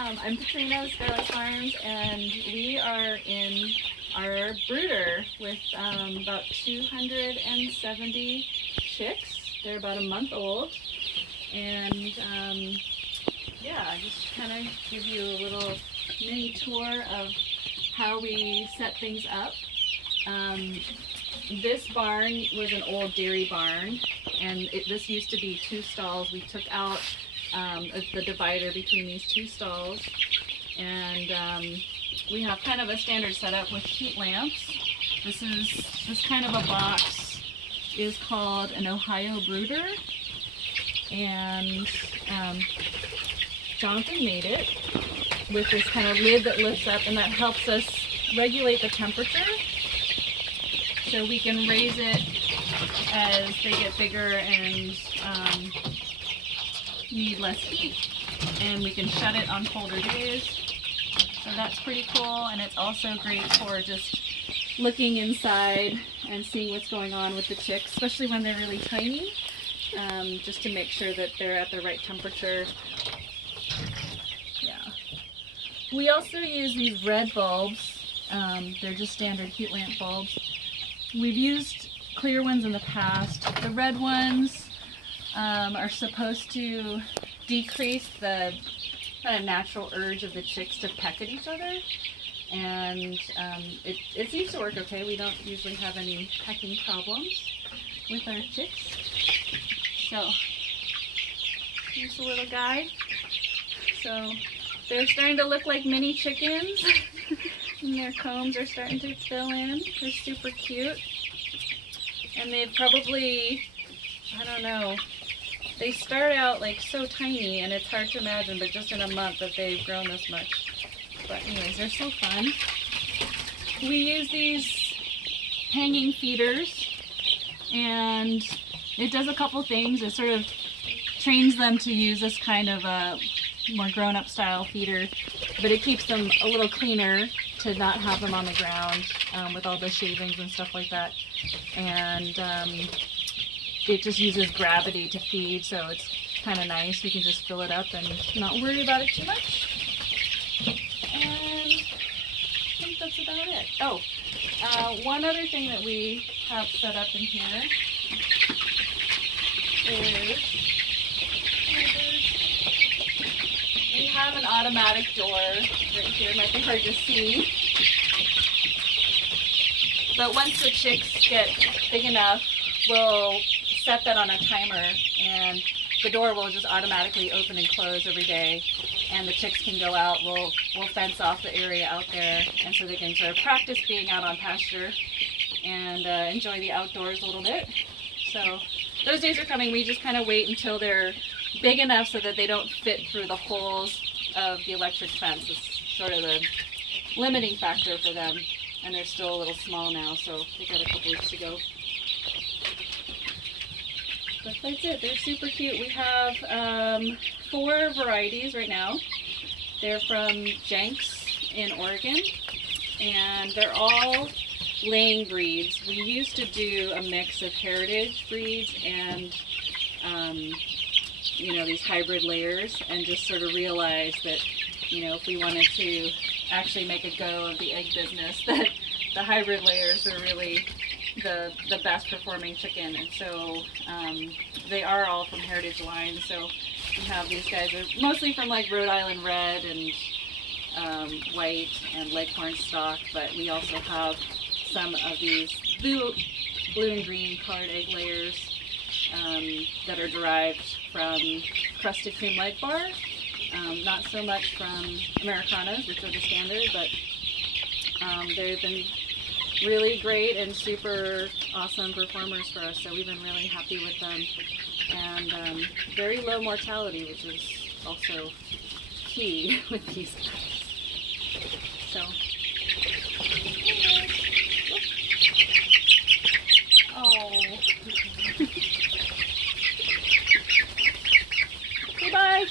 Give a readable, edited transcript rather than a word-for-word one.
I'm Petrina with Skylight Farms, and we are in our brooder with about 270 chicks. They're about a month old, and yeah, just kind of give you a little mini tour of how we set things up. This barn was an old dairy barn, and this used to be 2 stalls. We took out the divider between these 2 stalls, and we have kind of a standard setup with heat lamps. This kind of a box is called an Ohio brooder, and Jonathan made it with this kind of lid that lifts up, and that helps us regulate the temperature so we can raise it as they get bigger and need less heat, and we can shut it on colder days. So that's pretty cool, and it's also great for just looking inside and seeing what's going on with the chicks, especially when they're really tiny, just to make sure that they're at the right temperature. Yeah. We also use these red bulbs. They're just standard heat lamp bulbs. We've used clear ones in the past. The red ones are supposed to decrease the kind of natural urge of the chicks to peck at each other, and it seems to work okay. We don't usually have any pecking problems with our chicks. So here's a little guy. So they're starting to look like mini chickens and their combs are starting to fill in. They're super cute, and they've probably, I don't know, they start out like so tiny, and it's hard to imagine, but just in a month that they've grown this much. But anyways, they're so fun. We use these hanging feeders, and it does a couple things. It sort of trains them to use this kind of a more grown-up style feeder, but it keeps them a little cleaner to not have them on the ground with all the shavings and stuff like that. And it just uses gravity to feed, so it's kind of nice. We can just fill it up and not worry about it too much. And I think that's about it. Oh, one other thing that we have set up in here is we have an automatic door right here. It might be hard to see, but once the chicks get big enough, we'll set that on a timer, and the door will just automatically open and close every day, and the chicks can go out. We'll fence off the area out there, and so they can sort of practice being out on pasture and enjoy the outdoors a little bit. So those days are coming. We just kind of wait until they're big enough so that they don't fit through the holes of the electric fence. It's sort of the limiting factor for them, and they're still a little small now, so they got a couple weeks to go. But that's it. They're super cute. We have 4 varieties right now. They're from Jenks in Oregon, and they're all laying breeds. We used to do a mix of heritage breeds and these hybrid layers, and just sort of realized that, if we wanted to actually make a go of the egg business, that the hybrid layers are really the best performing chicken. And so they are all from heritage lines. So we have these guys, are mostly from like Rhode Island Red and white and Leghorn stock, but we also have some of these blue and green colored egg layers that are derived from crusted cream leg bar. Not so much from Americanas, which are the standard, but they've been really great and super awesome performers for us, so we've been really happy with them. And very low mortality, which is also key with these guys. So, oh. Say bye.